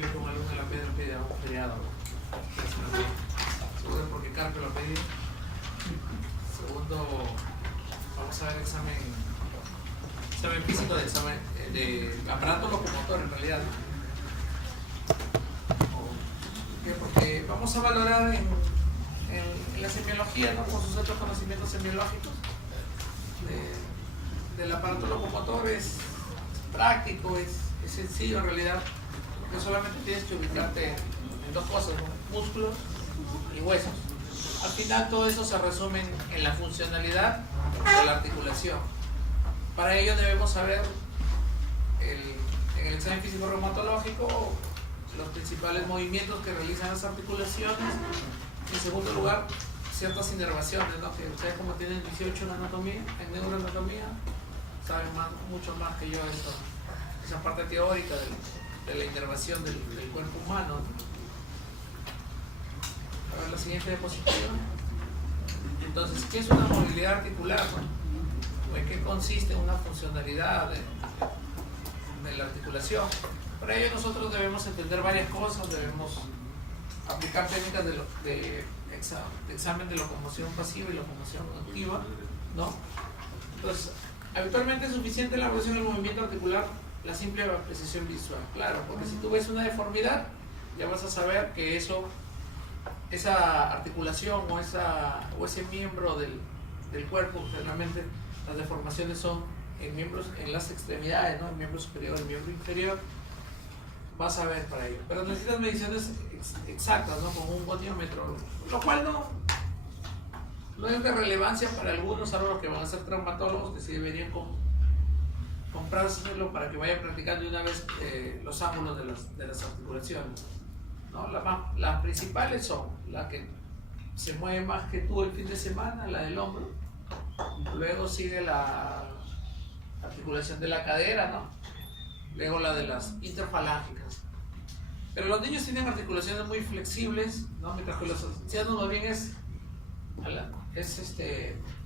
posible que un alumno de la piedra pida un feriado. Segundo, porque Carpio lo pedí. Segundo, vamos a ver examen físico de aparato locomotor en realidad. ¿Por qué? Porque vamos a valorar en la semiología, ¿no? Con sus otros conocimientos semiológicos del aparato locomotor. Es práctico, es sencillo en realidad, porque solamente tienes que ubicarte en dos cosas, ¿no? Músculos y huesos. Al final todo eso se resume en la funcionalidad de la articulación. Para ello debemos saber en el examen físico reumatológico los principales movimientos que realizan las articulaciones. En segundo lugar, ciertas inervaciones, ¿no? Que ustedes, como tienen 18 en anatomía, en neuroanatomía, saben mucho más que yo esa parte teórica de la inervación del cuerpo humano. A ver la siguiente diapositiva. Entonces, ¿qué es una movilidad articular, no? ¿En qué consiste una funcionalidad de la articulación? Para ello nosotros debemos entender varias cosas, debemos aplicar técnicas de examen de locomoción pasiva y locomoción activa, ¿no? Entonces, habitualmente es suficiente en la evaluación del movimiento articular la simple precisión visual, claro, porque si tú ves una deformidad, ya vas a saber que esa articulación o ese miembro del cuerpo, generalmente las deformaciones son en las extremidades, ¿no? El miembro superior, el miembro inferior, vas a ver para ello. Pero necesitas mediciones exactas, ¿no? Con un goniómetro, lo cual no es de relevancia para algunos, salvo los que van a ser traumatólogos, que sí deberían comprárselo para que vayan practicando de una vez los ángulos de las articulaciones, ¿no? Las principales son la que se mueve más que tú el fin de semana, la del hombro. Luego sigue la articulación de la cadera, ¿no? Luego la de las interfalángicas. Pero los niños tienen articulaciones muy flexibles, ¿no? Mientras que los ancianos más bien es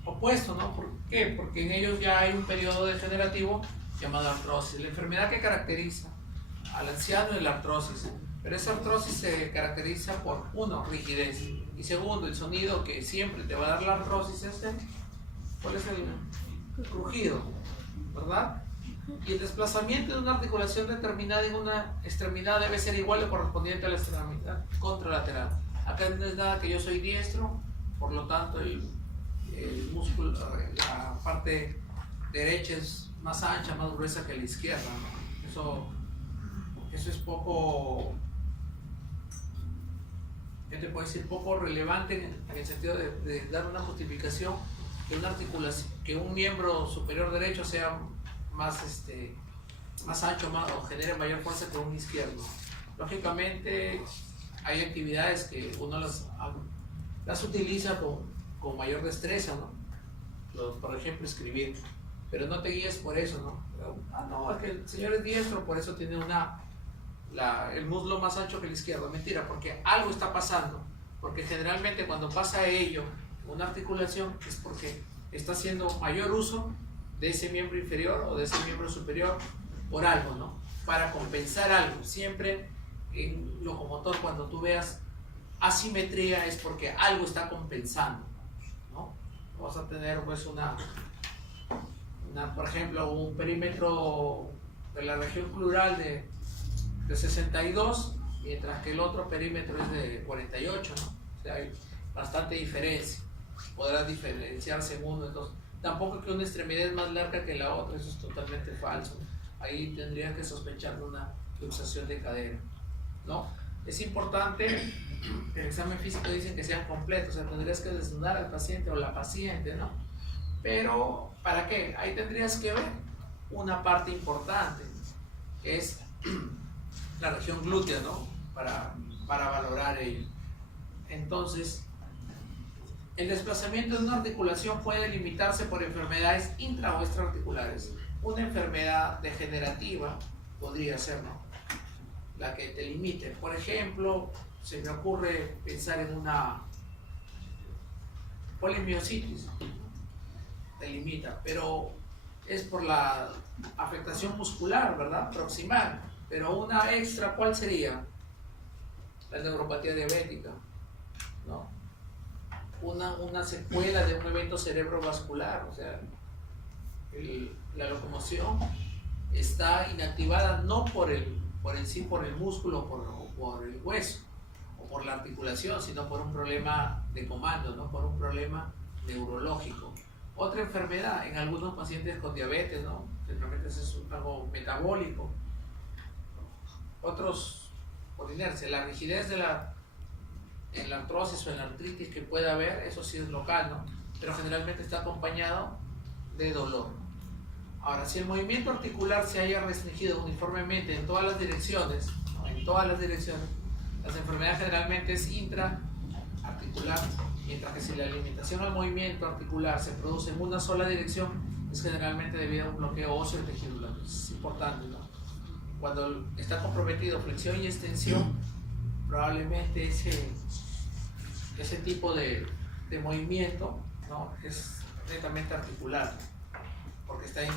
opuesto, ¿no? ¿Por qué? Porque en ellos ya hay un periodo degenerativo llamado artrosis. La enfermedad que caracteriza al anciano es la artrosis, pero esa artrosis se caracteriza por, uno, rigidez, y segundo, el sonido que siempre te va a dar la artrosis ¿cuál es el crujido? ¿Verdad? Y el desplazamiento de una articulación determinada en una extremidad debe ser igual o correspondiente a la extremidad contralateral. Acá no es nada que yo soy diestro, por lo tanto el músculo, la parte derecha es más ancha, más gruesa que la izquierda, ¿no? Eso es poco, ¿qué te puedo decir? Poco relevante en el sentido de dar una justificación que una articulación, que un miembro superior derecho sea más ancho o genere mayor fuerza que un izquierdo. Lógicamente hay actividades que uno las utiliza con mayor destreza, ¿no? Por ejemplo, escribir, pero no te guíes por eso, ¿no? No, es que el señor es diestro, por eso tiene el muslo más ancho que el izquierdo. Mentira, porque algo está pasando, porque generalmente cuando pasa ello, una articulación, es porque está haciendo mayor uso de ese miembro inferior o de ese miembro superior por algo, ¿no? Para compensar algo. Siempre en locomotor, cuando tú veas asimetría, es porque algo está compensando, ¿no? Vamos a tener pues por ejemplo, un perímetro de la región pleural de 62, mientras que el otro perímetro es de 48, ¿no? O sea, hay bastante diferencia. Podrás diferenciarse en uno, entonces tampoco que una extremidad es más larga que la otra, eso es totalmente falso. Ahí tendrías que sospechar de una luxación de cadera, ¿no? Es importante, el examen físico dicen que sean completos, o sea, tendrías que desnudar al paciente o la paciente, ¿no? Pero, ¿para qué? Ahí tendrías que ver una parte importante, que es la región glútea, ¿no? Para valorar ello. Entonces, el desplazamiento de una articulación puede limitarse por enfermedades intra o extraarticulares. Una enfermedad degenerativa podría ser, ¿no? La que te limite. Por ejemplo, se me ocurre pensar en una polimiositis. Te limita, pero es por la afectación muscular, ¿verdad? Proximal. Pero una extra, ¿cuál sería? La neuropatía diabética, ¿no? Una secuela de un evento cerebrovascular, o sea, la locomoción está inactivada no por el músculo o por el hueso o por la articulación, sino por un problema de comando, ¿no? Por un problema neurológico. Otra enfermedad en algunos pacientes con diabetes, ¿no? Generalmente es algo metabólico. Otros por inercia, la rigidez en la artrosis o en la artritis que pueda haber, eso sí es local, ¿no? Pero generalmente está acompañado de dolor. Ahora, si el movimiento articular se haya restringido uniformemente en todas las direcciones, ¿no? En todas las direcciones, las enfermedades generalmente es intraarticular, mientras que si la limitación al movimiento articular se produce en una sola dirección, es generalmente debido a un bloqueo óseo y tejido blanco. Es importante, ¿no? Cuando está comprometido flexión y extensión, probablemente ese tipo de movimiento, ¿no? Es netamente articular, porque está en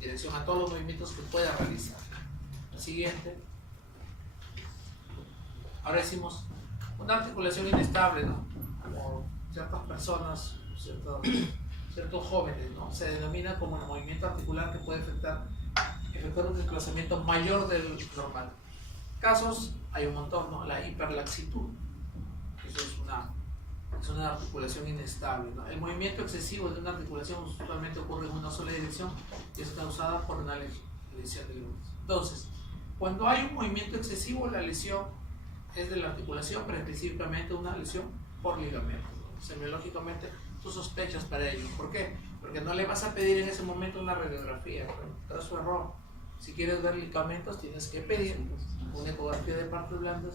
dirección a todos los movimientos que pueda realizar. El siguiente. Ahora decimos una articulación inestable, ¿no? Como ciertas personas, ciertos jóvenes, ¿no? Se denomina como un movimiento articular que puede efectuar un desplazamiento mayor del normal. Casos hay un montón, ¿no? La hiperlaxitud, eso es una articulación inestable, ¿no? El movimiento excesivo de una articulación usualmente ocurre en una sola dirección y es causada por una lesión de ligamentos. Entonces, cuando hay un movimiento excesivo, la lesión es de la articulación, pero específicamente una lesión por ligamento, ¿no? Semiológicamente, tú sospechas para ello. ¿Por qué? Porque no le vas a pedir en ese momento una radiografía, pero es su error. Si quieres ver ligamentos, tienes que pedir una ecografía de partes blandas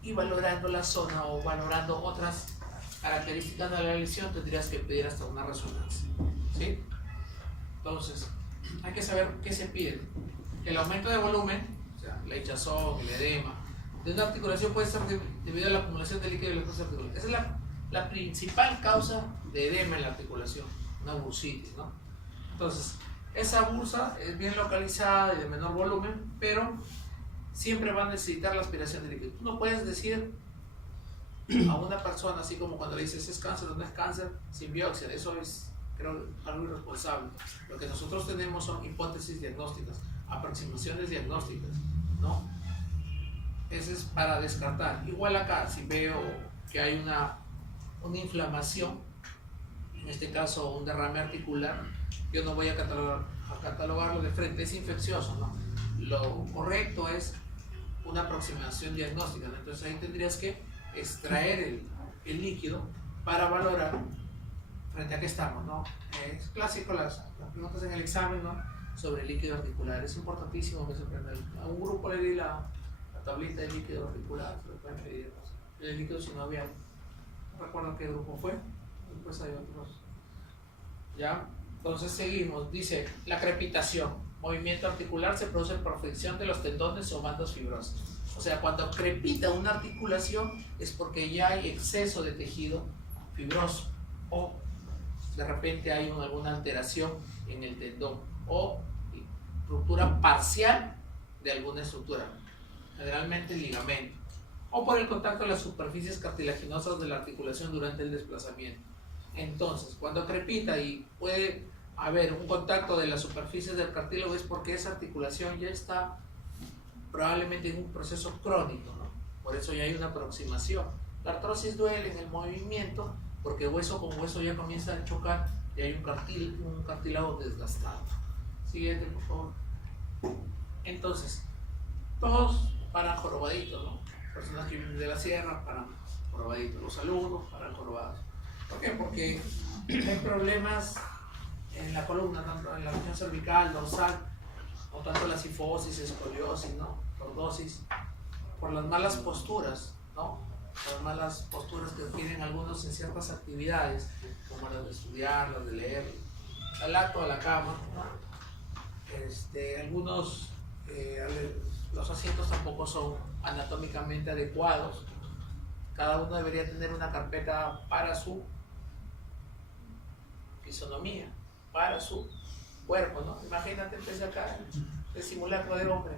y valorando la zona o valorando otras características de la lesión, tendrías que pedir hasta una resonancia, ¿sí? Entonces, hay que saber qué se pide. El aumento de volumen, o sea, la hinchazón, el edema, de una articulación puede ser debido a la acumulación de líquido en la fuerza articular. Esa es la principal causa de edema en la articulación, una bursitis, ¿no? Entonces, esa bursa es bien localizada y de menor volumen, pero siempre va a necesitar la aspiración de líquido. Tú no puedes decir a una persona, así como cuando le dices es cáncer o no es cáncer, sin biopsia. Eso es, creo, algo irresponsable. Lo que nosotros tenemos son hipótesis diagnósticas, aproximaciones diagnósticas, ¿no? Eso es para descartar. Igual acá, si veo que hay una inflamación, en este caso un derrame articular, yo no voy a catalogarlo de frente, es infeccioso, ¿no? Lo correcto es una aproximación diagnóstica, ¿no? Entonces ahí tendrías que extraer el líquido para valorar frente a qué estamos, ¿no? Es clásico las preguntas en el examen, ¿no? Sobre el líquido articular, es importantísimo que se aprenda. A un grupo le di la tablita de líquido articular, se lo pueden pedir, ¿no? El líquido sinovial, no recuerdo qué grupo fue, después hay otros, ¿ya? Entonces seguimos, dice la crepitación, movimiento articular se produce por fricción de los tendones o bandas fibrosas. O sea, cuando crepita una articulación es porque ya hay exceso de tejido fibroso o de repente hay alguna alteración en el tendón o ruptura parcial de alguna estructura, generalmente el ligamento, o por el contacto de las superficies cartilaginosas de la articulación durante el desplazamiento. Entonces, cuando crepita y puede haber un contacto de las superficies del cartílago es porque esa articulación ya está probablemente en un proceso crónico, ¿no? Por eso ya hay una aproximación. La artrosis duele en el movimiento porque hueso con hueso ya comienza a chocar y hay un cartílago desgastado. Siguiente, por favor. Entonces, todos paran jorobaditos, ¿no? Personas que vienen de la sierra paran jorobaditos. Los saludos paran jorobados. ¿Por qué? Porque hay problemas en la columna, tanto en la región cervical, dorsal, o tanto la sifosis, escoliosis, ¿no? Lordosis, por las malas posturas, ¿no? Las malas posturas que tienen algunos en ciertas actividades, como las de estudiar, las de leer, al acto, a la cama, ¿no? Algunos, los asientos tampoco son anatómicamente adecuados. Cada uno debería tener una carpeta para su fisonomía, para su cuerpo, ¿no? Imagínate desde acá, de simulacro de hombre.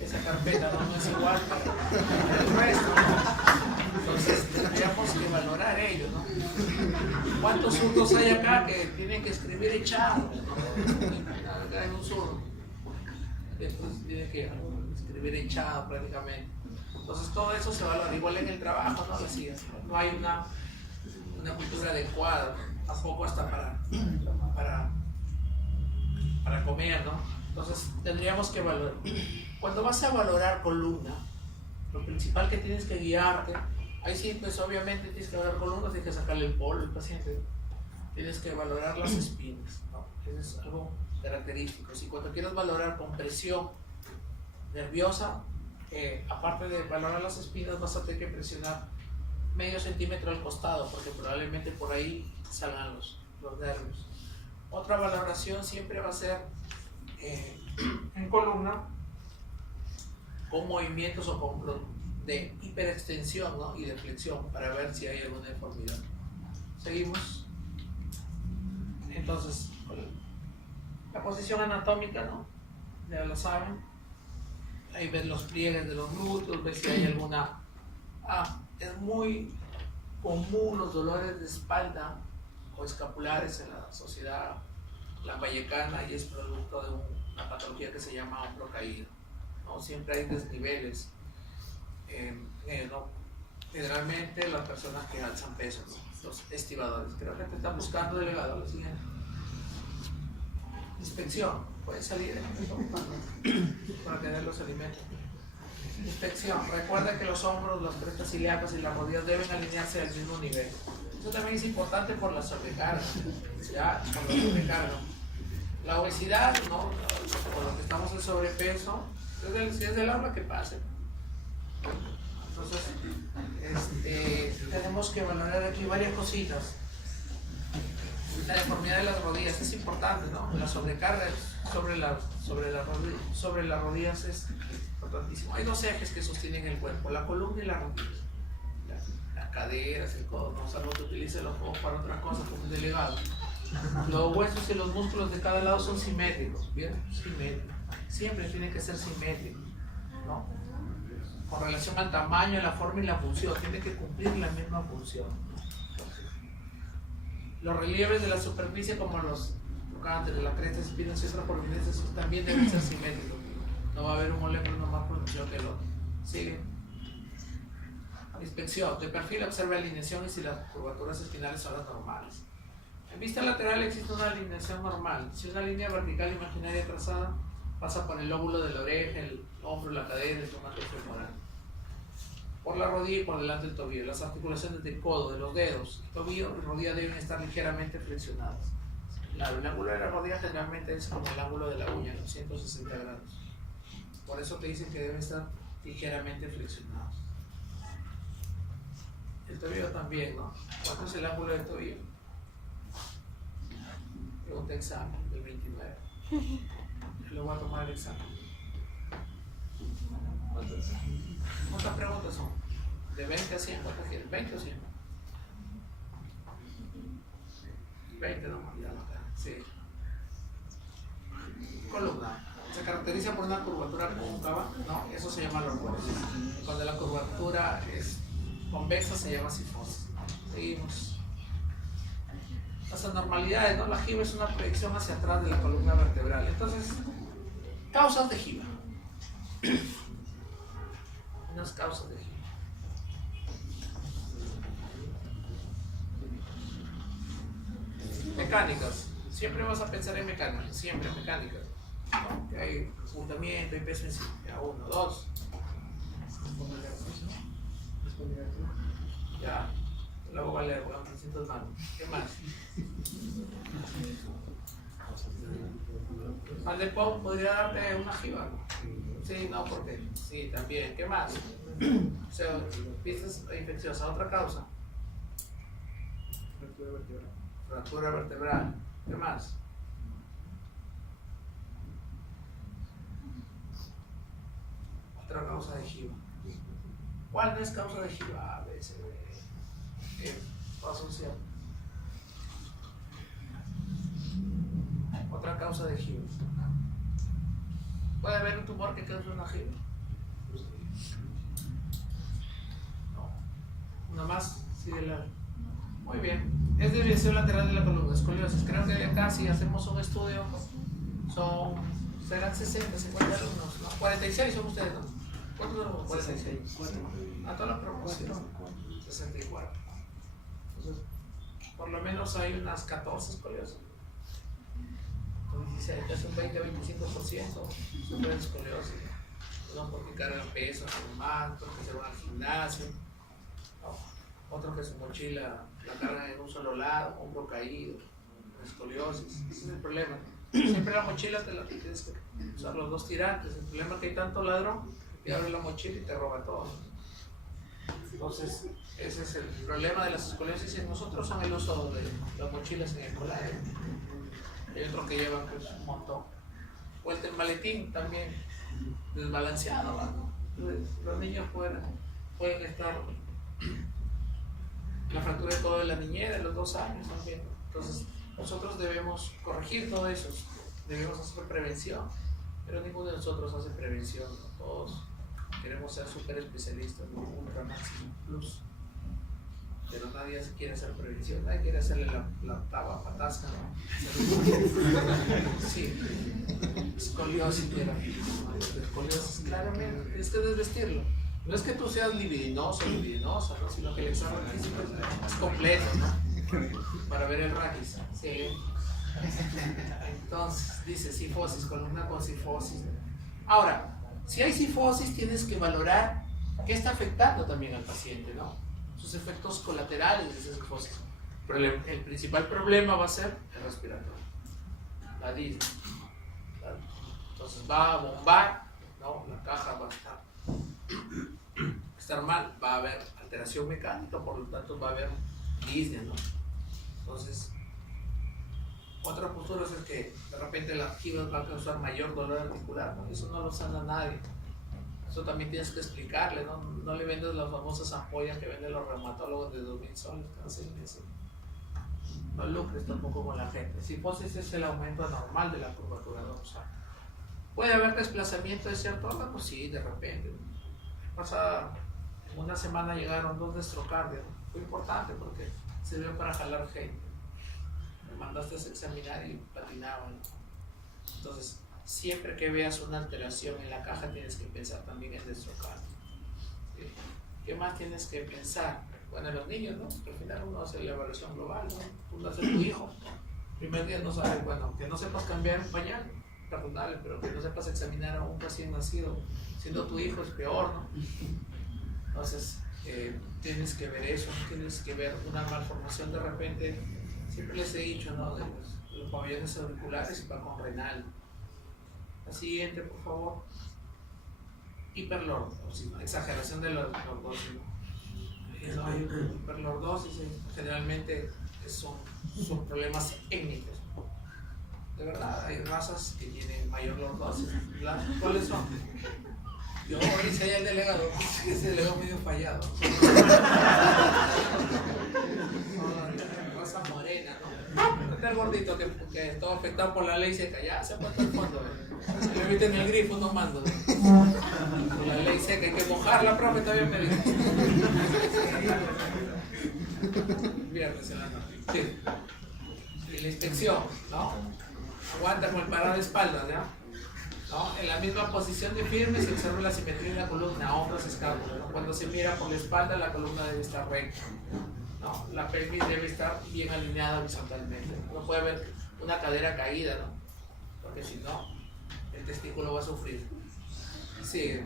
Esa carpeta no es igual que el resto, ¿no? Entonces tendríamos que valorar ello, ¿no? ¿Cuántos zurdos hay acá que tienen que escribir echado? Acá hay un zurdo. Después tiene que escribir echado prácticamente. Entonces todo eso se valora. Igual en el trabajo, ¿no? No hay una cultura adecuada, tampoco hasta para comer, ¿no? Entonces tendríamos que valorar. Cuando vas a valorar columna, lo principal que tienes que guiarte, ahí sí, pues obviamente tienes que valorar columnas, tienes que sacarle el polvo al paciente, tienes que valorar las espinas, ¿no? Eso es algo característico. Si cuando quieres valorar con presión nerviosa, aparte de valorar las espinas, vas a tener que presionar medio centímetro al costado, porque probablemente por ahí salgan los nervios. Otra valoración siempre va a ser en columna, con movimientos de hiperextensión, ¿no? Y de flexión, para ver si hay alguna deformidad. Seguimos. Entonces, la posición anatómica, ¿no? Ya lo saben. Ahí ves los pliegues de los glúteos, ves si hay alguna... es muy común los dolores de espalda o escapulares en la sociedad lambayecana, y es producto de una patología que se llama hombro caído, ¿no? Siempre hay desniveles, ¿no? Generalmente las personas que alzan pesos, ¿no? Los estibadores. Creo que te están buscando, delegado. Lo siguiente. Inspección. Pueden salir para tener los alimentos. Inspección. Recuerda que los hombros, las crestas ilíacas y las rodillas deben alinearse al mismo nivel. Eso también es importante por la sobrecarga, ¿ya? Por la sobrecarga. La obesidad, ¿no? Por lo que estamos en sobrepeso, si es del alma, que pase. Entonces, tenemos que valorar aquí varias cositas. La deformidad de las rodillas es importante, ¿no? La sobrecarga sobre las rodillas es importantísimo. Hay dos ejes que sostienen el cuerpo, la columna y la rodilla. Las caderas, el codo, no salvo que utilice los codos para otras cosas como el delegado. Los huesos y los músculos de cada lado son simétricos, ¿bien? Simétricos. Siempre tiene que ser simétrico, ¿no? Con relación al tamaño, la forma y la función, tiene que cumplir la misma función. Los relieves de la superficie, como los tocantes de la cresta, espinas y otras prominentes, también deben ser simétricos. No va a haber un moléculo uno más pronunciado que el otro. Sigue. Inspección. De perfil observa alineación y si las curvaturas espinales son las normales. En vista lateral existe una alineación normal. Si una línea vertical imaginaria trazada pasa por el lóbulo de la oreja, el hombro, la cadera, el tomato femoral, por la rodilla y por delante del tobillo. Las articulaciones del codo, de los dedos, tobillo y rodilla deben estar ligeramente flexionadas. El ángulo de la rodilla generalmente es como el ángulo de la uña, ¿no? 160 grados. Por eso te dicen que deben estar ligeramente flexionados. El tobillo también, ¿no? ¿Cuánto es el ángulo del tobillo? Pregunta examen del 29. Luego voy a tomar el examen. ¿Cuántas preguntas son? ¿De 20 a 100? ¿Cuántas quieres? ¿20 o 100? 20 nomás, ya no queda. Sí. Columna. Se caracteriza por una curvatura cóncava, ¿no? Eso se llama lordosis. Cuando la curvatura es convexa se llama sifosis. Seguimos. Las anormalidades, ¿no? La jiba es una proyección hacia atrás de la columna vertebral. Entonces, causas de jiba. Unas causas de jiba. Mecánicas. Siempre vas a pensar en mecánicas. Siempre mecánicas. ¿No? Que hay juntamiento, hay peso encima. Ya, 1, 2. Ya. Luego va a leer, bueno, 300 manos. ¿Qué más? Al de Pop podría darte una jiba. Sí, no, porque sí, también. ¿Qué más? O sea, pistas infecciosas. Otra causa. Fractura vertebral. ¿Qué más? Otra causa de jiba. ¿Cuál no es causa de jiba? A, B, C, D. Paso cierto. Otra causa de jiba. ¿Puede haber un tumor que cause una giro? No. Una más, sigue la. Muy bien. Es desviación lateral de la columna, escoliosis. Creo que de acá, si hacemos un estudio, serán 60, 50 alumnos, ¿no? 46 son ustedes, ¿no? ¿Cuántos alumnos? 46. A toda la proporción. 64. Entonces, por lo menos hay unas 14 escoliosis. Entonces, es un 20-25% sufren escoliosis. Uno porque cargan peso, más, otros que se van al gimnasio, ¿no? Otros que su mochila la cargan en un solo lado, hombro caído, escoliosis. Ese es el problema. Siempre la mochila te la tienes que usar los dos tirantes. El problema es que hay tanto ladrón que abre la mochila y te roba todo. Entonces, ese es el problema de las escoliosis en nosotros, son el uso de las mochilas en el colegio. Hay otros que llevan pues, un montón. O el maletín también desbalanceado, ¿no? Los niños pueden estar la fractura de todo de la niñez, de los 2 años también. Entonces, nosotros debemos corregir todo eso, debemos hacer prevención, pero ninguno de nosotros hace prevención, ¿no? Todos queremos ser súper especialistas, ¿no? Ultra máximo plus, pero nadie quiere hacer prevención, nadie quiere hacerle la octava patasca, ¿no? Sí, escoliosis, escoliosis, claramente, tienes que desvestirlo. No es que tú seas libidinoso o libidinosa, ¿no? Sino que el examen físico es completo, ¿no? Para ver el raquis. Sí. Entonces, dice sifosis, columna con sifosis. Ahora, si hay sifosis, tienes que valorar qué está afectando también al paciente, ¿no? Sus efectos colaterales de esa sifosis. Pero el principal problema va a ser el respiratorio, la disnea. Entonces va a bombar, ¿no? La caja va a estar mal, va a haber alteración mecánica, por lo tanto va a haber disnea, ¿no? Entonces, otra postura es que de repente la fibra va a causar mayor dolor articular, ¿no? Eso no lo sana nadie. Eso también tienes que explicarle, ¿no? No le vendes las famosas ampollas que venden los reumatólogos de 2.000 soles cada 6 meses. No lucres tampoco con la gente. Sifosis es el aumento anormal de la curvatura dorsal. ¿Puede haber desplazamiento de cierto órgano? Sí, de repente. Pasada, en una semana llegaron 2 destrocardias. Fue importante porque sirvió para jalar gente. Me mandaste a examinar y patinaban. Entonces, siempre que veas una alteración en la caja, tienes que pensar también en destrocardio. ¿Sí? ¿Qué más tienes que pensar? Bueno, los niños, ¿no? Al final uno hace la evaluación global, ¿no? Uno hace tu hijo. Primer día no sabes, bueno, que no sepas cambiar un pañal, perdonable, pero que no sepas examinar a un recién nacido, siendo tu hijo es peor, ¿no? Entonces, tienes que ver eso, tienes que ver una malformación de repente. Siempre les he dicho, ¿no? De los pabellones auriculares y va con renal. La siguiente, por favor. Hiperlordosis, exageración de la lordosis. Hiperlordosis generalmente son problemas étnicos. De verdad, hay razas que tienen mayor lordosis. ¿Cuáles son? Yo hice ahí el delegado, ese delegado medio fallado. Raza morena, ¿no? Está el gordito que está afectado por la ley seca, ya se ha puesto al fondo. Le meten el grifo tomando. Por la ley seca, hay que mojarla, profe, todavía me dijo. Viernes en la noche. Sí. Y la inspección, ¿no? Aguanta con el parado de espaldas, ¿ya? ¿No? En la misma posición de firme se observa la simetría de la columna, hombros, escápulas, ¿no? Cuando se mira por la espalda, la columna debe estar recta, ¿no? La pelvis debe estar bien alineada horizontalmente. No puede haber una cadera caída, ¿no? Porque si no, el testículo va a sufrir. Sí.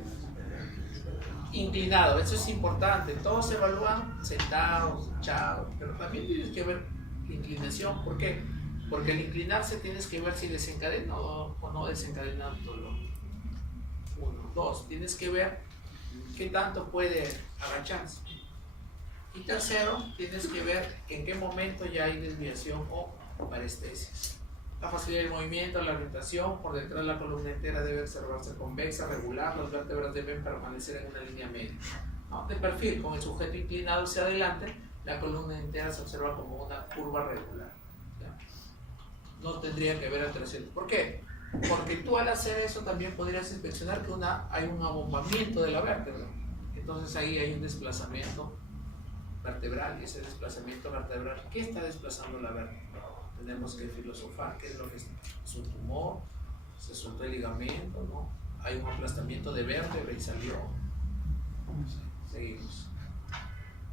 Inclinado, eso es importante. Todos se evalúan sentados, echados, pero también tienes que ver la inclinación. ¿Por qué? Porque al inclinarse tienes que ver si desencadena o no desencadena el dolor. 1, 2, tienes que ver qué tanto puede agacharse. Y tercero, tienes que ver en qué momento ya hay desviación o parestesis. La facilidad del movimiento, la orientación, por detrás de la columna entera debe observarse convexa, regular, las vértebras deben permanecer en una línea media, ¿no? De perfil, con el sujeto inclinado hacia adelante, la columna entera se observa como una curva regular. No tendría que haber alteraciones. ¿Por qué? Porque tú al hacer eso también podrías inspeccionar que hay un abombamiento de la vértebra. Entonces ahí hay un desplazamiento vertebral, y ese desplazamiento vertebral, ¿qué está desplazando la vértebra? Tenemos que filosofar qué es lo que es un tumor, se soltó el ligamento, ¿no? Hay un aplastamiento de vértebra y salió. Seguimos.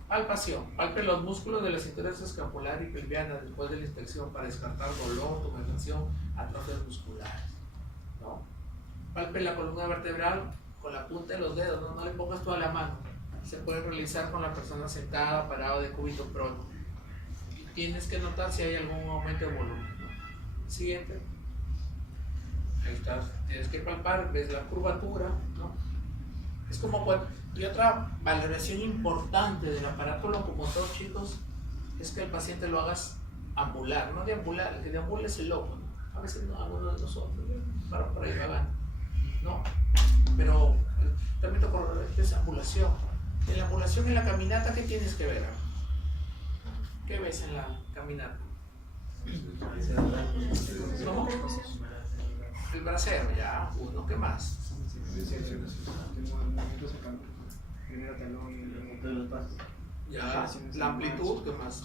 Palpación. Palpe los músculos de la cintura escapular y pelviana después de la inspección para descartar dolor, tumefacción, atrofias musculares, ¿no? Palpe la columna vertebral con la punta de los dedos, no le pongas toda la mano. Se puede realizar con la persona sentada, parado, de cúbito prono. Tienes que notar si hay algún aumento de volumen, ¿no? Siguiente. Ahí está. Tienes que palpar, ves la curvatura, ¿no? Es como cuando... Y otra valoración importante del aparato locomotor, chicos, es que el paciente lo hagas ambular, no deambular. El que deambula es el loco, ¿no? A veces no, algunos de nosotros, para por ahí vagan, ¿no? Pero el término correcto es ambulación. En la ambulación, en la caminata, ¿qué tienes que ver? ¿Qué ves en la caminata? ¿Cómo? El bracero, ya, uno, ¿qué más? Ya, la amplitud, ¿qué más?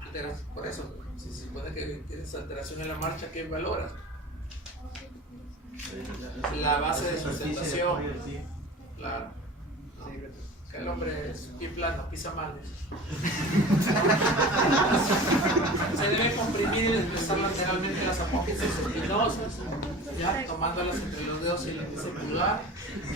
Alteración, por eso, si se supone que tienes alteración en la marcha, ¿qué valoras? La base de sustentación. Claro. Que el hombre es pie plano, pisa mal. Se debe comprimir y desplazar lateralmente las apófisis espinosas, ya tomándolas entre los dedos y el índice pulgar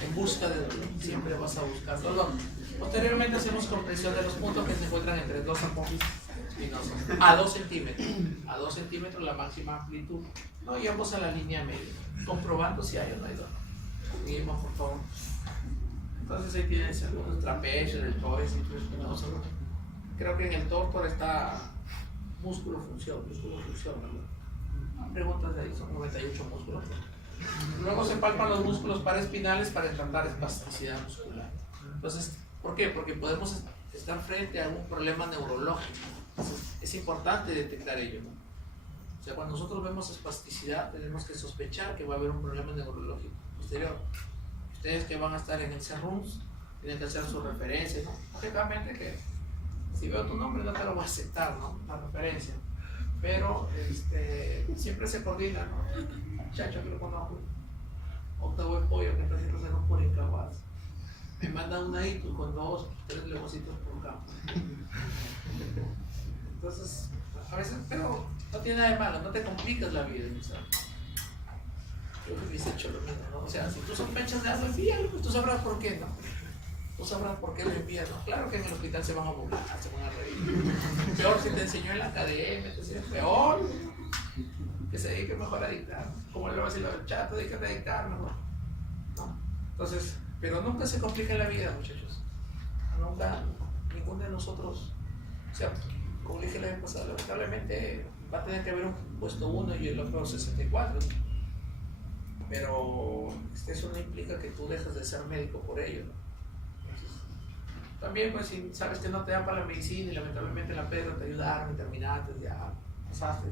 en busca de dolor. Siempre vas a buscar dolor. Posteriormente hacemos compresión de los puntos que se encuentran entre dos apófisis espinosas a 2 centímetros. A 2 centímetros la máxima amplitud. No llegamos a la línea media, comprobando si hay o no hay dolor. Seguimos, por favor. Entonces ahí tienes algunos trapecios, deltoides, espinoso. Creo que en el tórtor está músculo-función, ¿no? Preguntas de ahí, son 98 músculos. Luego se palpan los músculos paraespinales para tratar espasticidad muscular. Entonces, ¿por qué? Porque podemos estar frente a algún problema neurológico. Entonces, es importante detectar ello, ¿no? O sea, cuando nosotros vemos espasticidad, tenemos que sospechar que va a haber un problema neurológico posterior. Ustedes que van a estar en el CERRUMS tienen que hacer su referencia, ¿no? Lógicamente que si veo tu nombre no te lo voy a aceptar, ¿no? La referencia. Pero siempre se coordina, ¿no? Muchacho que lo conozco, octavo de pollo que está haciendo ceros por incapaces. Me manda una ITU con 2, 3 leucocitos por campo. Entonces, a veces, pero no tiene nada de malo, no te complicas la vida, ¿sabes? Yo hubiese hecho lo mismo, ¿no? O sea, si tú sospechas de algo, envíalo, pues tú sabrás por qué, ¿no? Tú sabrás por qué lo envías, ¿no? Claro que en el hospital se van a burlar, se van a reír. Peor si te enseñó en la academia, te enseñó peor. Que se dedique mejor a dictar. Como le va a decir la chato, dedícate a dictar, ¿no? Entonces, pero nunca se complica la vida, muchachos. Nunca, ninguno de nosotros, o sea, como dije la vez pasada, lamentablemente va a tener que haber un puesto 1 y el otro 64. Pero eso no implica que tú dejes de ser médico por ello, ¿no? Entonces, también, pues, si sabes que no te dan para la medicina y lamentablemente la Pedro te ayudaron y terminaste, ya pasaste,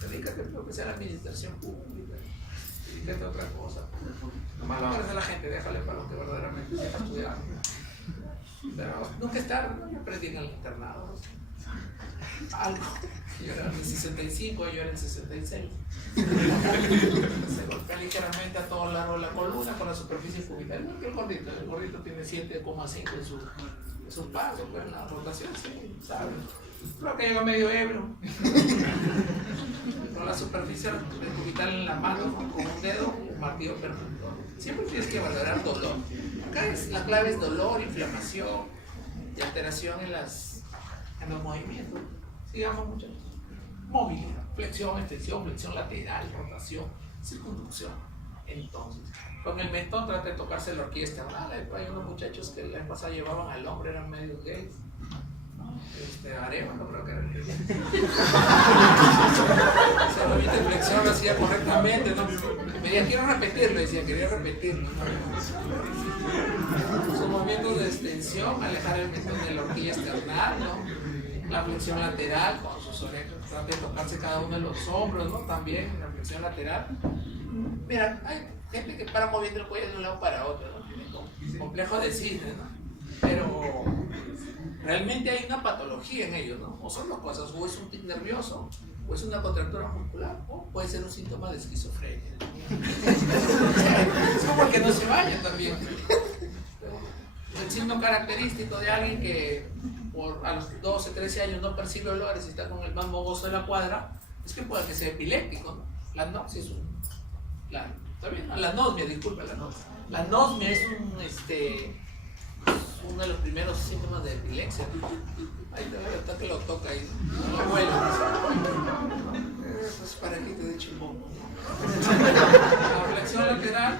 dedícate a lo que sea la administración pública, dedícate a otra cosa. Nomás no hagas a la gente, déjale para lo que verdaderamente se está estudiando. Pero nunca es tarde, ¿no? Yo aprendí en el internado, ¿no? Algo. Yo era en el 65, yo era en el 66. Se golpea ligeramente a todo largo de la columna con la superficie cubital. No, el gordito tiene 7,5 en sus pasos, pues en la rotación, sí, ¿sabes? Creo que llega medio ebrio. Con la superficie cubital en la mano, ¿no? Con un dedo, un martillo perfecto. Siempre tienes que valorar dolor. Acá la clave es dolor, inflamación y alteración en los movimientos. Sigamos, muchachos. Movilidad, flexión, extensión, flexión lateral, rotación, circunducción. Entonces, con el mentón trata de tocarse la orquesta. Hay unos muchachos que la vez pasada llevaban al hombre, eran medios gays. Areva, no creo que era el que se movía de flexión, lo hacía correctamente, ¿no? Me decía, quiero repetirlo, decía, quería repetirlo, ¿no? Sus movimientos de extensión, alejar el mentón de la horquilla esternal, ¿no? La flexión lateral, con sus orejas, trate de tocarse cada uno de los hombros, ¿no? También la flexión lateral. Mira, hay gente que para moviendo el cuello de un lado para otro, ¿no? Tiene complejo de cisne, ¿no? Pero realmente hay una patología en ellos, ¿no? O son dos cosas, o es un tic nervioso, o es una contractura muscular, o puede ser un síntoma de esquizofrenia. Es como que no se vaya también. El signo característico de alguien que a los 12, 13 años no percibe olores y está con el más mogoso de la cuadra, es que puede que sea epiléptico, ¿no? La anosmia es la anosmia, disculpa, la anosmia. La anosmia es uno de los primeros síntomas de epilepsia. Ahí está que lo toca ahí, ¿no? Lo huele. Eso es parejito de chimbón. La flexión lateral,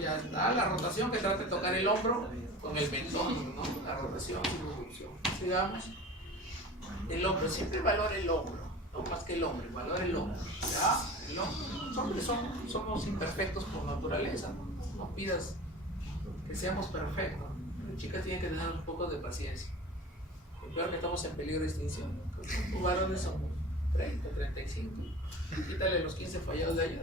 ya está. La rotación, que trata de tocar el hombro con el mentón, ¿no? La rotación. Sigamos. El hombro, siempre valora el hombro, no más que el hombre, valora el hombro. ¿Ya? El hombro. Los hombres somos imperfectos por naturaleza, ¿no? No pidas que seamos perfectos. Las chicas tienen que tener un poco de paciencia. Claro que estamos en peligro de extinción. Los varones somos 30, 35. Quítale los 15 fallados de ayer.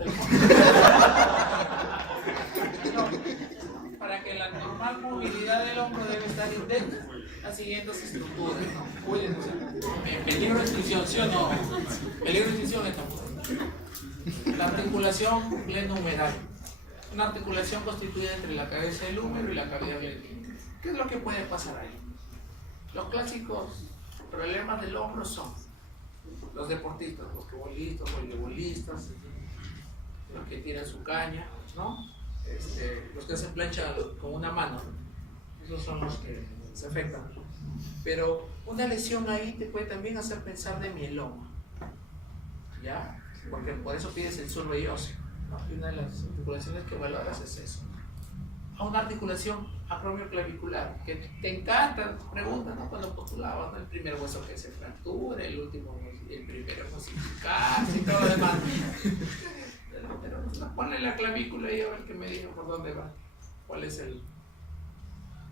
Para que la normal movilidad del hombro debe estar intenta, las siguientes estructuras, ¿no? Cuídense. En peligro de extinción, ¿sí o no? Peligro de extinción estamos. La articulación glenohumeral. Una articulación constituida entre la cabeza del húmero y la cavidad glenohumeral. ¿Qué es lo que puede pasar ahí? Los clásicos problemas del hombro son los deportistas, los basquetbolistas, voleibolistas, los que tiran su caña, ¿no? Los que hacen plancha con una mano, esos son los que se afectan. Pero una lesión ahí te puede también hacer pensar de mieloma, ¿ya? Porque por eso pides el survey óseo, ¿no? Y una de las articulaciones que valoras es eso. A una articulación acromioclavicular, que te encanta, preguntas, ¿no? Cuando postulabas, ¿no? El primer hueso que se fractura, el último, el primero modificarse y todo lo demás. Pero ponle la clavícula y a ver qué me diga por dónde va, cuál es el.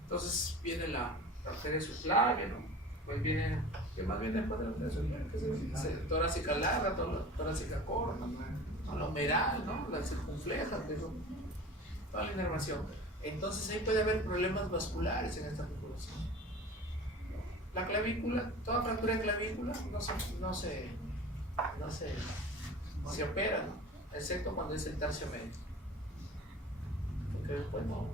Entonces viene la arteria subclavia, ¿no? Pues viene, ¿qué más viene después de la arteria subclavia? ¿Qué es torácica larga, torácica corta, ¿no? La humeral, ¿no? La circunfleja, toda la inervación. Entonces ahí puede haber problemas vasculares en esta articulación. La clavícula, toda fractura de clavícula no se opera, ¿no? Excepto cuando es el tercio medio. Porque después no.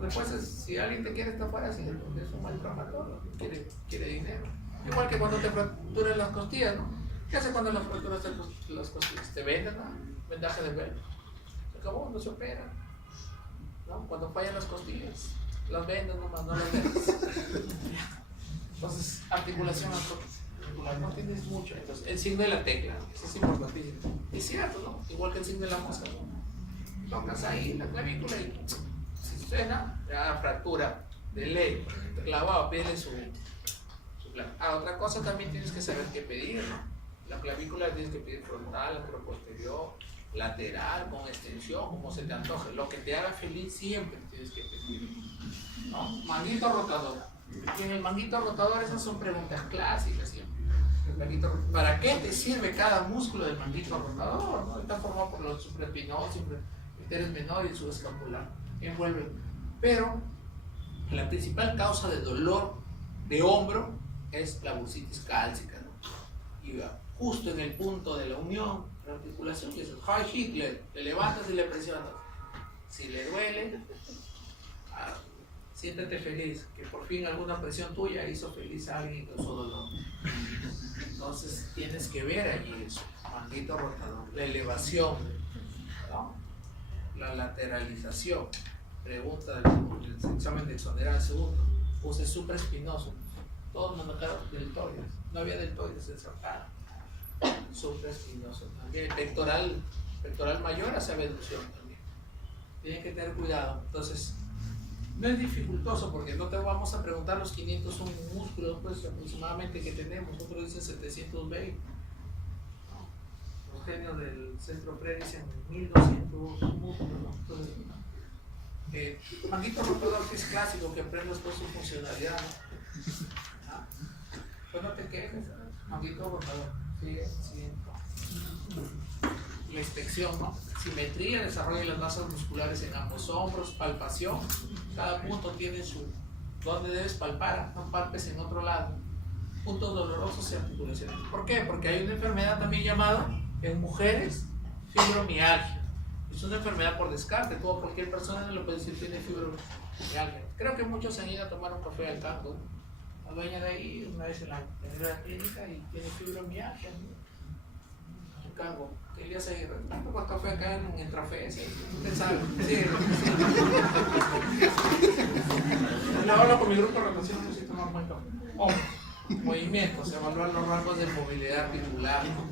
Después, si alguien te quiere estafar así, porque es un mal traumatólogo, quiere dinero. Igual que cuando te fracturan las costillas, ¿no? ¿Qué hace cuando las fracturas de las costillas? Te venden, ¿no? Vendaje de pelo. Se acabó, no se opera, ¿no? Cuando fallan las costillas, las venden nomás, no las vendes. Entonces, articulación articular, no tienes mucho. Entonces, el signo de la tecla, eso es importantísimo. Es cierto, ¿no?Igual que el signo de la mosca, ¿no? Tocas ahí la clavícula y si suena, ya fractura de ley, clavado, pide su plan. Otra cosa también tienes que saber qué pedir, ¿no? La clavícula tienes que pedir frontal, anteroposterior, lateral, con extensión, como se te antoje. Lo que te haga feliz siempre tienes que pedir, ¿no? Manguito rotador. Y en el manguito rotador esas son preguntas clásicas siempre. ¿Para qué te sirve cada músculo del manguito rotador? ¿No? Está formado por los supraespinosos, interés menor y subescapular. Envuelve. Pero la principal causa de dolor de hombro es la bursitis cálcica, ¿no? Y justo en el punto de la unión, la articulación, y es el high hit, le levantas y le presionas. Si le duele, siéntate feliz, que por fin alguna presión tuya hizo feliz a alguien y causó dolor. Entonces tienes que ver allí eso, manguito rotador, la elevación, ¿no? La lateralización, pregunta del examen de exonerar segundo, puse supraespinoso, todos manejaron deltoides, no había deltoides en cercano, supraespinoso también, pectoral mayor hacia abducción también, tienen que tener cuidado. Entonces no es dificultoso porque no te vamos a preguntar los 501 músculos pues aproximadamente que tenemos, otros dicen 720, ¿no? Los genios del centro pre dicen 1200 músculos, ¿no? Entonces, manguito rotador que es clásico, que aprendas por su funcionalidad, ¿no? Pues no te quejes, Manguito, por favor. Sigue. La inspección, ¿no? Simetría, desarrollo de las masas musculares en ambos hombros, palpación. Cada punto tiene su donde debes palpar, no palpes en otro lado. Puntos dolorosos y articulaciones. ¿Por qué? Porque hay una enfermedad también llamada en mujeres fibromialgia. Es una enfermedad por descarte. Cualquier persona lo puede decir tiene fibromialgia. Creo que muchos han ido a tomar un café al campo. La dueña de ahí una vez en la clínica y tiene fibromialgia, ¿no? El cargo. Que Elías ahí tomar café acá en Trafes. Usted sabe. Sí. La hablo con mi grupo de rotación, no sé si tomar buen café. Movimientos, evaluar los rangos de movilidad articular, ¿no?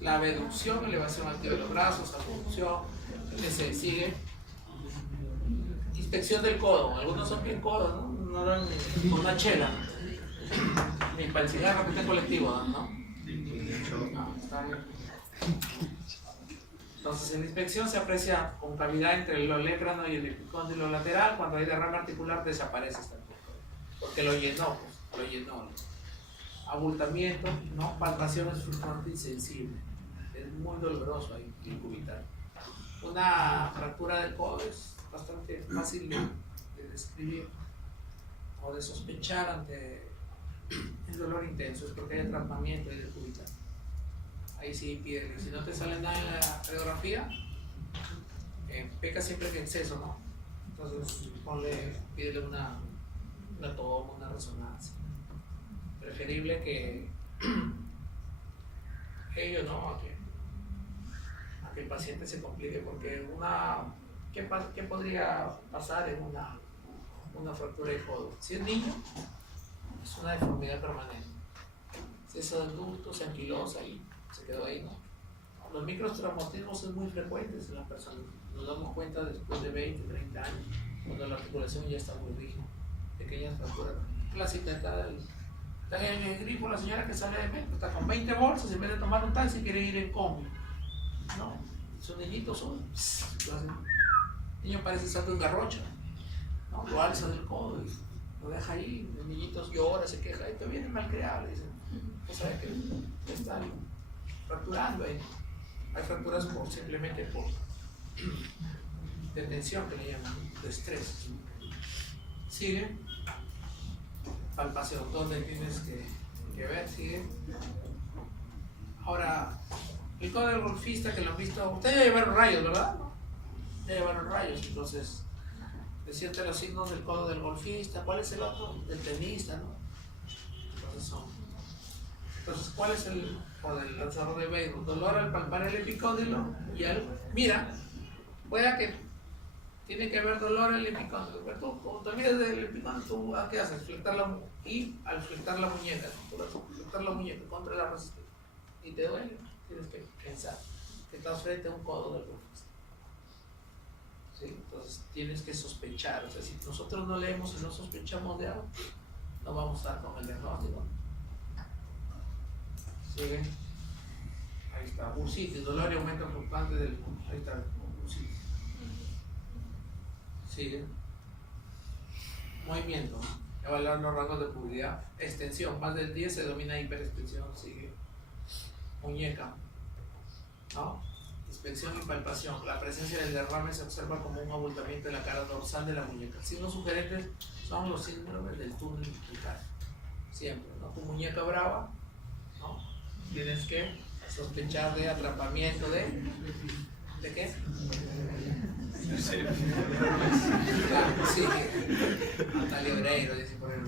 La abducción, elevación activa de los brazos, abducción, se sigue. Inspección del codo, algunos son bien codos, ¿no? No dan ni una chela, ni para el cigarro que está colectivo, ¿no? No, está bien. Entonces, en la inspección se aprecia concavidad entre el olecrano y el epicóndilo lateral. Cuando hay derrame articular, desaparece esta cosa, porque lo llenó, pues, lo llenó, ¿no? Abultamiento, ¿no? Palpaciones fluctuante y sensible. Es muy doloroso ahí, el cubital. Una fractura del codo es bastante fácil de describir o de sospechar ante el dolor intenso, es porque hay atrapamiento del cubital. Ahí sí pídele. Si no te sale nada en la radiografía, peca siempre que exceso, ¿no? Entonces pídele una toma, una resonancia. Preferible que ello, ¿no? A que el paciente se complique, porque ¿qué podría pasar en una fractura de codo? Si es niño, es una deformidad permanente. Si es adulto, se anquilosa y se quedó ahí, ¿no? Los microtraumatismos son muy frecuentes en la persona. Nos damos cuenta después de 20, 30 años, cuando la articulación ya está muy rígida. Pequeñas fracturas. Clásica está en el grifo la señora que sale de metro, está con 20 bolsas, en vez de tomar un taxi quiere ir en combi. No, son niñitos, el niño parece salto en garrocha, ¿no? Lo alza del codo y lo deja ahí, el niñito llora, se queja, y te viene malcriado, le dicen, pues sabe que está fracturando ahí. Hay fracturas simplemente por de tensión, que le llaman, de estrés. Sigue. Palpación, donde tienes que ver, sigue. Ahora, el codo del golfista que lo han visto, usted debe llevar los rayos, ¿verdad? Debe llevar los rayos, entonces, decirte los signos del codo del golfista, ¿cuál es el otro? Del tenista, ¿no? Entonces, ¿cuál es el lanzador de béisbol? Dolor al palpar el epicóndilo y mira, pueda que tiene que haber dolor en el epicóndilo, pero tú, como te olvidas del epicóndilo, ¿tú qué haces? Y al flectar la muñeca, flectar la muñeca contra la resistencia, y te duele, tienes que pensar que estás frente a un codo del golfista. ¿Sí? Entonces tienes que sospechar, o sea, si nosotros no leemos y no sospechamos de algo, no vamos a estar con el diagnóstico. Sigue. Ahí está, bursitis, dolor y aumento fluctuante del. Ahí está, bursitis. Sigue. Movimiento. Evaluar los rangos de movilidad. Extensión, más del 10 se denomina hiperextensión. Sigue. Muñeca. ¿No? Inspección y palpación. La presencia del derrame se observa como un abultamiento de la cara dorsal de la muñeca. Signos sugerentes son los síndromes del túnel muscular. Siempre, ¿no? Tu muñeca brava, ¿no? Tienes que sospechar de atrapamiento ¿de qué? Sí. Natalia Oreiro dice por el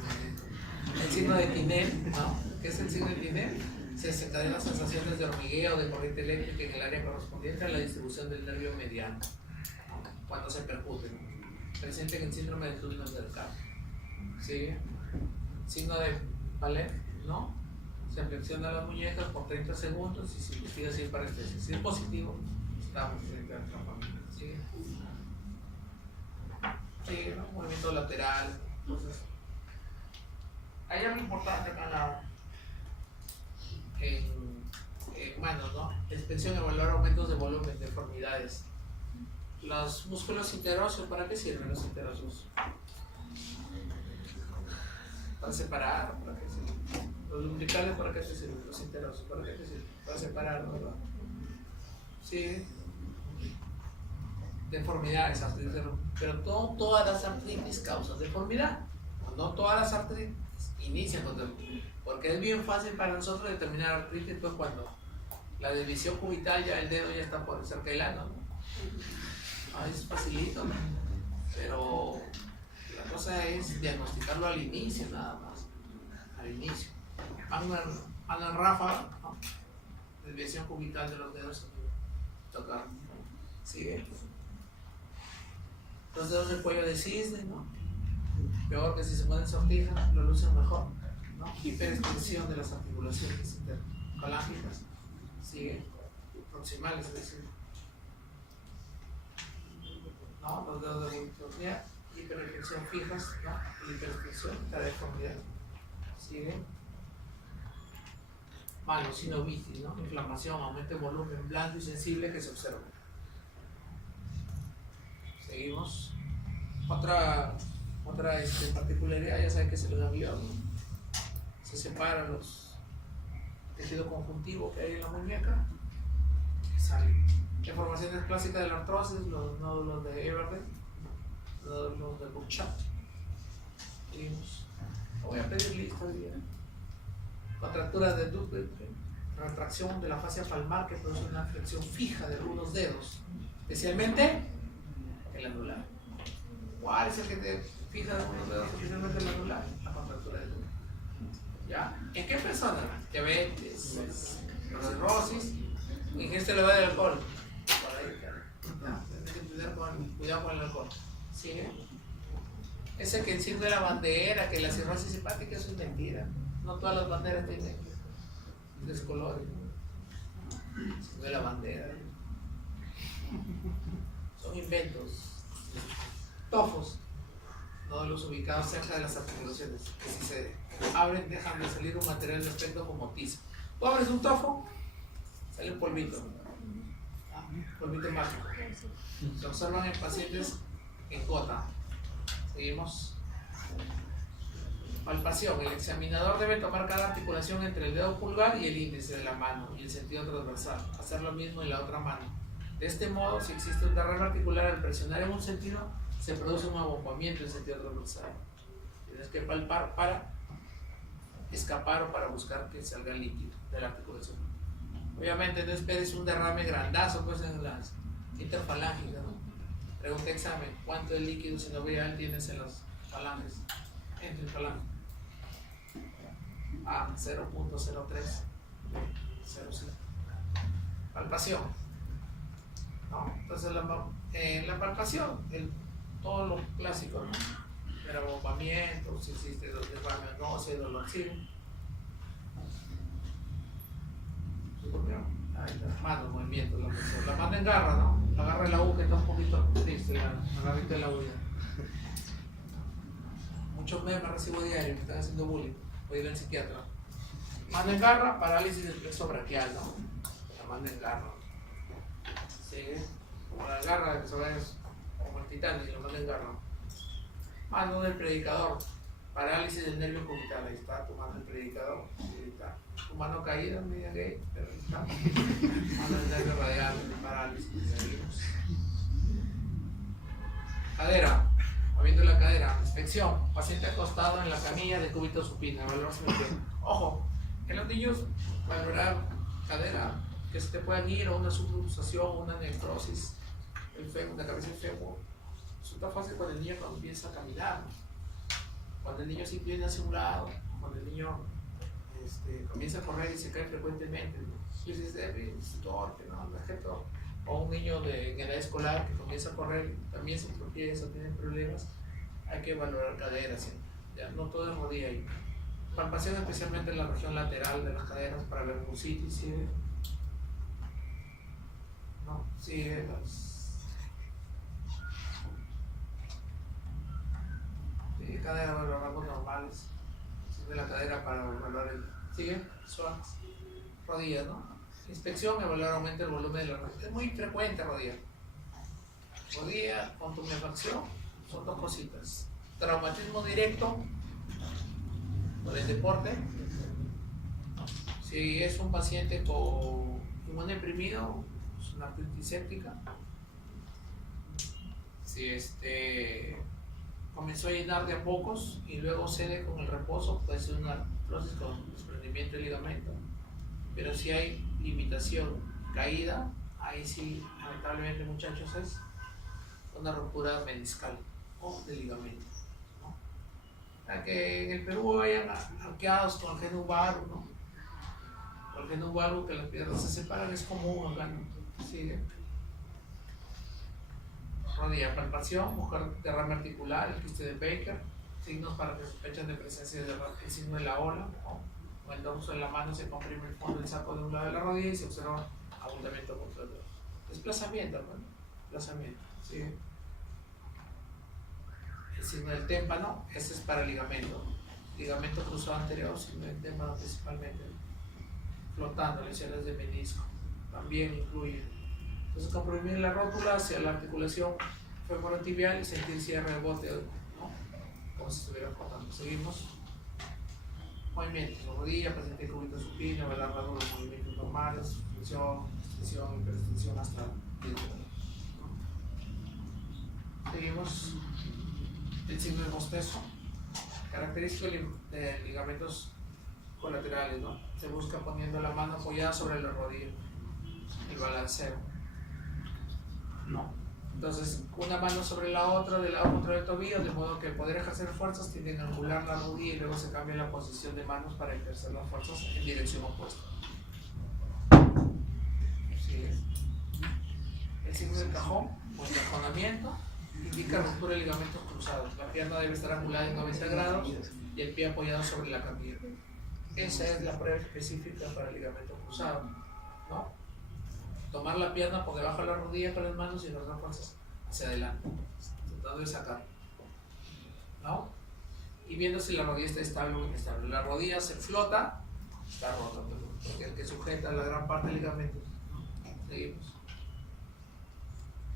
signo de Tinel, ¿no? ¿Qué es el signo de Tinel? Se desencadenan sensaciones de hormigueo, de corriente eléctrica en el área correspondiente a la distribución del nervio mediano, ¿no? Cuando se percute, ¿no? Presente en el síndrome del túnel del carpo. ¿Sí? Signo de Palet, ¿no? Se flexiona las muñecas por 30 segundos y se investiga si es parestesia. Si es positivo, estamos frente al atrapamiento. ¿Sí? Sí, ¿no? Movimiento lateral. Entonces, hay algo importante acá en manos, ¿no? Extensión, evaluar aumentos de volumen, deformidades. Los músculos interóseos, ¿para qué sirven los interóseos? Para separar, ¿para qué sirven? Los Los lumbricales, ¿para qué te sirven? Los interosos, ¿para qué te sirven? Para separar, ¿verdad? Sí. Deformidades, pero todas las artritis causan deformidad. No todas las artritis inician con deformidad, porque es bien fácil para nosotros determinar artritis pues cuando la división cubital ya el dedo ya está por cerca del ano, ¿no? Es facilito, ¿no? Pero la cosa es diagnosticarlo al inicio nada más, al inicio. Ana Rafa, ¿no? Desviación cubital de los dedos, tocar, sigue. Los dedos del cuello de cisne, ¿no? Peor que si se ponen sortijas, lo lucen mejor, ¿no? Hiperextensión de las articulaciones intercolágicas, sigue. Proximales, es decir, ¿no? Los dedos de bonitopnia, hiperextensión fijas, ¿no? Hiperextensión, la deformidad, sigue. Malo, sinovitis, ¿no? Inflamación, aumento de volumen blando y sensible que se observa. Seguimos. Otra particularidad, ya saben que se los avió, ¿no? Se separan los tejido conjuntivo que hay en la muñeca, sale. Deformaciones clásicas de la artrosis, los nódulos de Everett, los nódulos de Burchard. Seguimos. Voy a pedir lista hoy día. Contracturas de Duplex, retracción de la fascia palmar que produce una flexión fija de algunos dedos, especialmente el anular. ¿Cuál es el que te fija de algunos dedos, especialmente el anular? La contractura de Duplex. ¿Ya? ¿En qué persona? Diabetes, cirrosis, ingesta elevada de alcohol. Por ahí, ¿ya? Tienes que tener cuidado con el alcohol. ¿Sigue? Ese que enciende la bandera, que la cirrosis hepática, eso es mentira. No todas las banderas tienen descolores. De la bandera. Son inventos. Tofos. No los ubicados cerca de las articulaciones. Que si se abren, dejan de salir un material de aspecto como tiza. Tú abres un tofo, sale un polvito. Polvito mágico. Se observan en pacientes en gota. Seguimos. Palpación. El examinador debe tomar cada articulación entre el dedo pulgar y el índice de la mano y el sentido transversal. Hacer lo mismo en la otra mano. De este modo, si existe un derrame articular al presionar en un sentido, se produce un abombamiento en sentido transversal. Tienes que palpar para escapar o para buscar que salga el líquido de la articulación. Obviamente no esperes un derrame grandazo pues en las interfalángitas, ¿no? Pregunta examen, ¿cuánto de líquido sinovial tienes en las falanges? Entre falanges. 0.03. 0.5. Palpación. ¿No? Entonces la palpación, todo lo clásico, ¿no? El abombamiento, si existe derrame óseo, dolorcino. Ahí está, mano, movimiento, la mano engarra, ¿no? La agarra la U que está un poquito triste, la agarrita de la U. Muchos memes recibo diario, me están haciendo bullying, voy a ir al psiquiatra. Mano engarra, parálisis del plexo braquial, ¿no? La mano engarra. Sigue, como la garra, que se ve como el titanio, y la mano engarra. Mano del predicador, parálisis del nervio cubital, ahí está tu mano del predicador, ahí está. Tu mano caída, media gay, pero ahí está. Mano del nervio radial, parálisis, seguimos. Cadera, moviendo la cadera, inspección, paciente acostado en la camilla de cúbito supino, evaluarse muy bien. Ojo, en los niños valorar cadera, que se te puedan ir a una subluxación, una necrosis, el fémur, la cabeza del fémur. Eso está fácil cuando el niño comienza a caminar, cuando el niño se inclina hacia un lado, cuando el niño comienza a correr y se cae frecuentemente, y dices, es torpe, no es que torpe. O un niño en edad escolar que comienza a correr, también se tropieza, tiene problemas, hay que valorar caderas, ¿sí? Ya no todo es rodilla ahí. Palpación especialmente en la región lateral de las caderas para la bursitis, ¿sí? No, sigue cadera de los rangos normales, sirve la cadera para evaluar sigue, suaves, rodillas, ¿no? Inspección, evaluar aumento del volumen de la rodilla, es muy frecuente rodilla con tumefacción, son dos cositas, traumatismo directo por el deporte, Si es un paciente con inmunodeprimido, es una artritis séptica. Si comenzó a llenar de a pocos y luego cede con el reposo, puede ser una artrosis con desprendimiento de ligamento. Pero si hay limitación, caída, ahí sí, lamentablemente, muchachos, es una ruptura meniscal o de ligamento, ¿no? Para que en el Perú vayan arqueados con el genu varu, ¿no? El genu varu, que las piernas se separan, es común acá, ¿no? ¿Sigue? Rodilla, palpación, mujer derrame articular, el quiste de Baker, signos para que sospechan de presencia del signo de la ola, ¿no? Con el dorso de la mano se comprime el fondo del saco de un lado de la rodilla y se observa abundamiento contra el otro. Desplazamiento, ¿no? Desplazamiento, ¿sí? El signo del témpano, ese es para ligamento cruzado anterior, signo del témpano principalmente, flotando, lesiones de menisco, también incluye. Entonces, comprimir la rótula hacia la articulación femorotibial y sentir cierre de bote, ¿no? Como si estuviera cortando. Seguimos. Movimientos, rodilla, presente cúbito supino, velar los movimientos normales, flexión, extensión, hiperextensión hasta el dedo, ¿no? Seguimos. El signo del bostezo, característico de ligamentos colaterales, ¿no? Se busca poniendo la mano apoyada sobre la rodilla, el balanceo, ¿no? Entonces, una mano sobre la otra, de lado contra el tobillo, de modo que el poder ejercer fuerzas tiende a angular la rodilla y luego se cambia la posición de manos para ejercer las fuerzas en dirección opuesta. ¿Sigue? El signo del cajón, o encajonamiento, indica ruptura de ligamentos cruzados. La pierna debe estar angulada en 90 grados y el pie apoyado sobre la camilla. Esa es la prueba específica para el ligamento cruzado, ¿no? Tomar la pierna por debajo de la rodilla con las manos y ejercer fuerzas hacia adelante, tratando de sacar, ¿no? Y viendo si la rodilla está estable o inestable. La rodilla se flota, está rota, porque el que sujeta la gran parte del ligamento. Seguimos.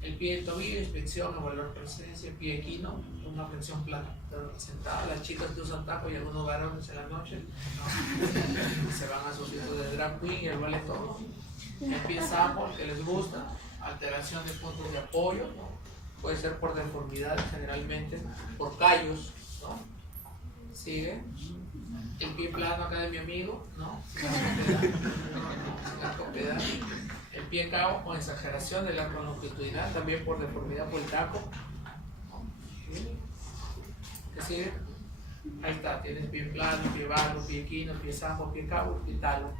El pie del tobillo, inspección, evaluar presencia, pie equino, una flexión plana, sentada. Las chicas que usan taco y algunos varones en la noche, ¿no? Se van a sus hijos de drag queen y el ballet todo. El pie sapo, el que les gusta, alteración de puntos de apoyo, ¿no? Puede ser por deformidad, generalmente por callos, ¿no? Sigue. El pie plano acá de mi amigo, ¿no? Sin arcopedal. El pie cao con exageración del arco longitudinal, también por deformidad por el taco. ¿Qué sigue? Ahí está, tienes pie plano, pie vago, pie equino, pie sapo, pie cao, pie talo.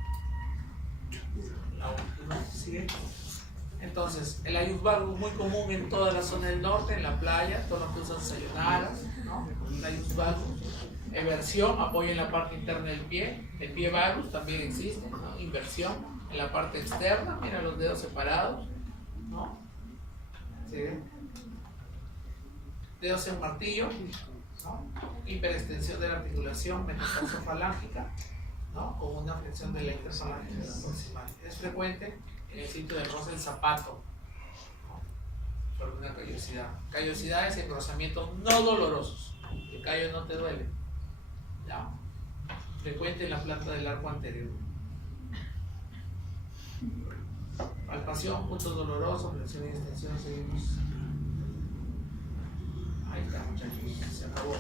La última, ¿sigue? Entonces, el ayus valgus muy común en toda la zona del norte, en la playa, todos los que usan sayonaras, ¿no? El ayus valgus. Eversión, apoyo en la parte interna del pie. El pie valgus también existe, ¿no? Inversión en la parte externa, mira los dedos separados, ¿no? ¿Sí? Dedos en martillo, ¿no? Hiperextensión de la articulación metatarsofalágica, ¿no? Con una flexión de la interfalange proximal. Es frecuente en el sitio del roce del zapato, ¿no? Por una callosidad. Callosidades y engrosamientos no dolorosos. El callo no te duele, ¿ya? Frecuente en la planta del arco anterior. Palpación, puntos dolorosos, flexión y extensión, seguimos. Ahí está, muchachos, se acabó.